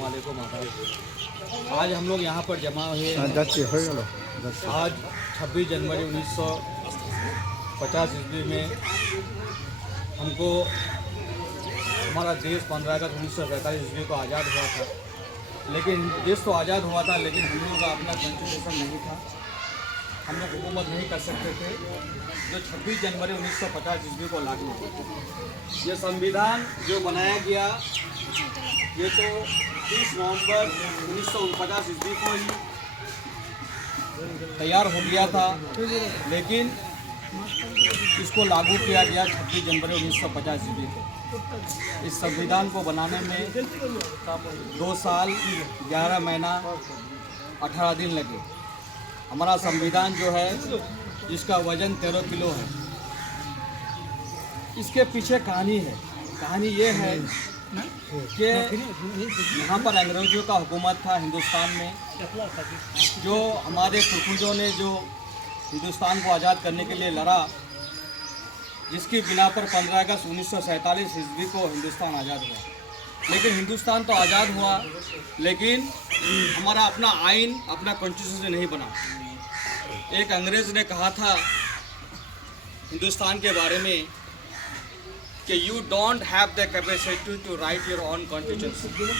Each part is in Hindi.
वालेकुम आदाब। आज हम लोग यहाँ पर जमा हुए हैं। आज 26 जनवरी 1950 ईस्वी में हमको हमारा देश 15 अगस्त 1947 ईस्वी को आज़ाद हुआ था। लेकिन देश तो आज़ाद हुआ था, लेकिन हम लोगों का अपना कॉन्स्टिट्यूशन नहीं था। हम लोग हुकूमत नहीं कर सकते थे जो 26 जनवरी 1950 ईस्वी को लागू हुआ। ये संविधान जो बनाया गया ये तो 30 नवंबर 1949 ईस्वी को ही तैयार हो गया था, लेकिन इसको लागू किया गया 26 जनवरी 1950 ईस्वी को। इस संविधान को बनाने में 2 साल 11 महीना 18 दिन लगे। हमारा संविधान जो है जिसका वजन 13 किलो है। इसके पीछे कहानी है। कहानी ये है कि यहाँ पर अंग्रेज़ों का हुकूमत था हिंदुस्तान में। जो हमारे पूर्वजों ने जो हिंदुस्तान को आज़ाद करने के लिए लड़ा, जिसकी बिना पर 15 अगस्त 1947 ईस्वी को हिंदुस्तान आज़ाद हुआ। लेकिन हिंदुस्तान तो आज़ाद हुआ, लेकिन हमारा अपना आइन, अपना कॉन्स्टिट्यूशन नहीं बना। एक अंग्रेज़ ने कहा था हिंदुस्तान के बारे में कि you don't have the capacity to write your own constitution.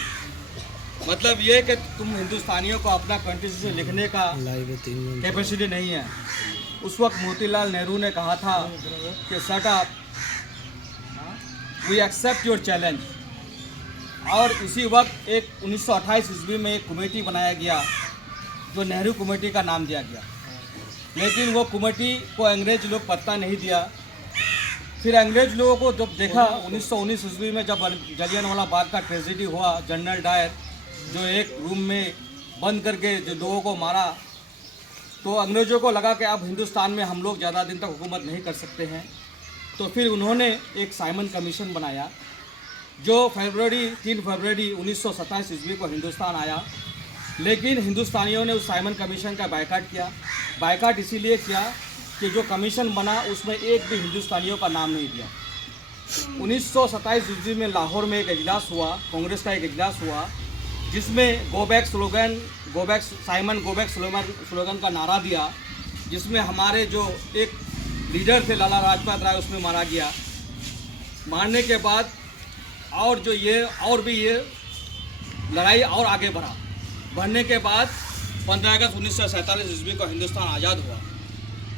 मतलब ये कि तुम हिंदुस्तानियों को अपना कॉन्स्टिट्यूशन लिखने का कैपेसिटी नहीं है। उस वक्त मोतीलाल नेहरू ने कहा था कि shut up, we accept your challenge. और इसी वक्त एक 1928 ईस्वी में एक कमेटी बनाया गया जो नेहरू कमेटी का नाम दिया गया। लेकिन वो कमेटी को अंग्रेज लोग पत्ता नहीं दिया। फिर अंग्रेज लोगों को जब देखा 1919 ईस्वी में जब जलियांवाला बाग का ट्रेजेडी हुआ, जनरल डायर जो एक रूम में बंद करके जो लोगों को मारा, तो अंग्रेज़ों को लगा कि अब हिंदुस्तान में हम लोग ज़्यादा दिन तक हुकूमत नहीं कर सकते हैं। तो फिर उन्होंने एक साइमन कमीशन बनाया जो 3 फरवरी 1927 ईस्वी को हिंदुस्तान आया। लेकिन हिंदुस्तानियों ने उस साइमन कमीशन का बायकाट किया। बायकाट इसीलिए किया कि जो कमीशन बना उसमें एक भी हिंदुस्तानियों का नाम नहीं दिया। 1927 ईस्वी में लाहौर में एक इजलास हुआ, कांग्रेस का एक इजलास हुआ, जिसमें गो बैक स्लोगन का नारा दिया, जिसमें हमारे जो एक लीडर थे लाला लाजपत राय उसमें मारा गया। मारने के बाद और भी ये लड़ाई और आगे बढ़ने के बाद 15 अगस्त 1947 ईस्वी को हिंदुस्तान आज़ाद हुआ।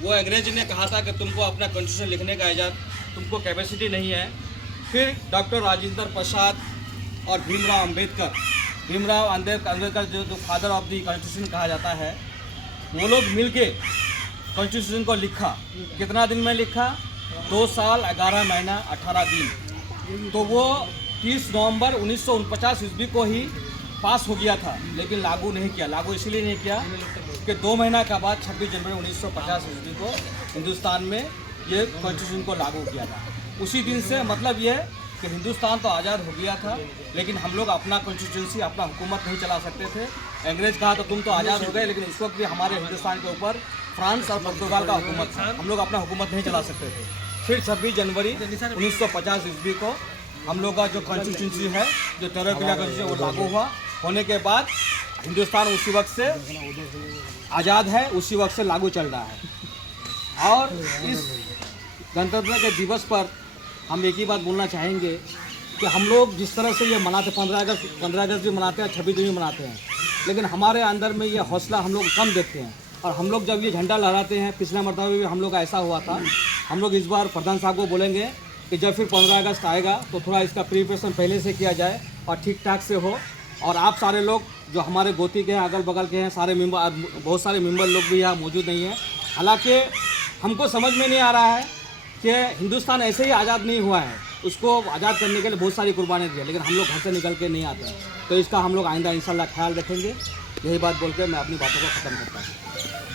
वो अंग्रेज ने कहा था कि तुमको अपना कॉन्स्टिट्यूशन लिखने का आज़ाद, तुमको कैपेसिटी नहीं है। फिर डॉक्टर राजेंद्र प्रसाद और भीमराव अंबेडकर जो फादर ऑफ द कॉन्स्टिट्यूशन कहा जाता है, वो लोग मिलके कॉन्स्टिट्यूशन को लिखा। कितना दिन में लिखा? 2 साल 11 महीना 18 दिन। तो वो 30 नवंबर 1949 ईस्वी को ही पास हो गया था, लेकिन लागू नहीं किया। लागू इसलिए नहीं किया कि 2 महीना के बाद 26 जनवरी 1950 ईस्वी को हिंदुस्तान में ये कॉन्स्टिट्यूशन को लागू किया था। उसी दिन से मतलब ये कि हिंदुस्तान तो आज़ाद हो गया था, लेकिन हम लोग अपना कॉन्स्टिट्यूंसी, अपना हुकूमत नहीं चला सकते थे। अंग्रेज़ कहा तो तुम तो आज़ाद हो गए, लेकिन उस वक्त भी हमारे हिंदुस्तान के ऊपर फ्रांस और पुर्तगाल का हुकूमत था। हम लोग अपना हुकूमत नहीं चला सकते थे। फिर 26 जनवरी 1950 ईस्वी को हम लोग का जो कॉन्स्टिट्यूंसी है, जो 13 किलो का वो लागू हुआ। होने के बाद हिंदुस्तान उसी वक्त से आज़ाद है, उसी वक्त से लागू चल रहा है। और इस गणतंत्र के दिवस पर हम एक ही बात बोलना चाहेंगे कि हम लोग जिस तरह से ये मनाते 15 अगस्त भी मनाते हैं, 26 भी मनाते हैं, लेकिन हमारे अंदर में ये हौसला हम लोग कम देखते हैं। और हम लोग जब ये झंडा लहराते हैं, पिछले मरतबा भी हम लोग का ऐसा हुआ था। हम लोग इस बार प्रधान साहब को बोलेंगे कि जब फिर 15 अगस्त आएगा तो थोड़ा इसका प्रिपरेशन पहले से किया जाए और ठीक ठाक से हो। और आप सारे लोग जो हमारे गोती के हैं, अगल बगल के हैं, सारे मेंबर, बहुत सारे मेंबर लोग भी यहाँ मौजूद नहीं हैं। हालांकि हमको समझ में नहीं आ रहा है कि हिंदुस्तान ऐसे ही आज़ाद नहीं हुआ है, उसको आज़ाद करने के लिए बहुत सारी कुर्बानी दी है, लेकिन हम लोग घर से निकल के नहीं आते हैं। तो इसका हम लोग आइंदा इंशाल्लाह ख्याल रखेंगे। यही बात बोल के मैं अपनी बातों को ख़त्म करता हूँ।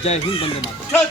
जय हिंद, वंदे मातरम।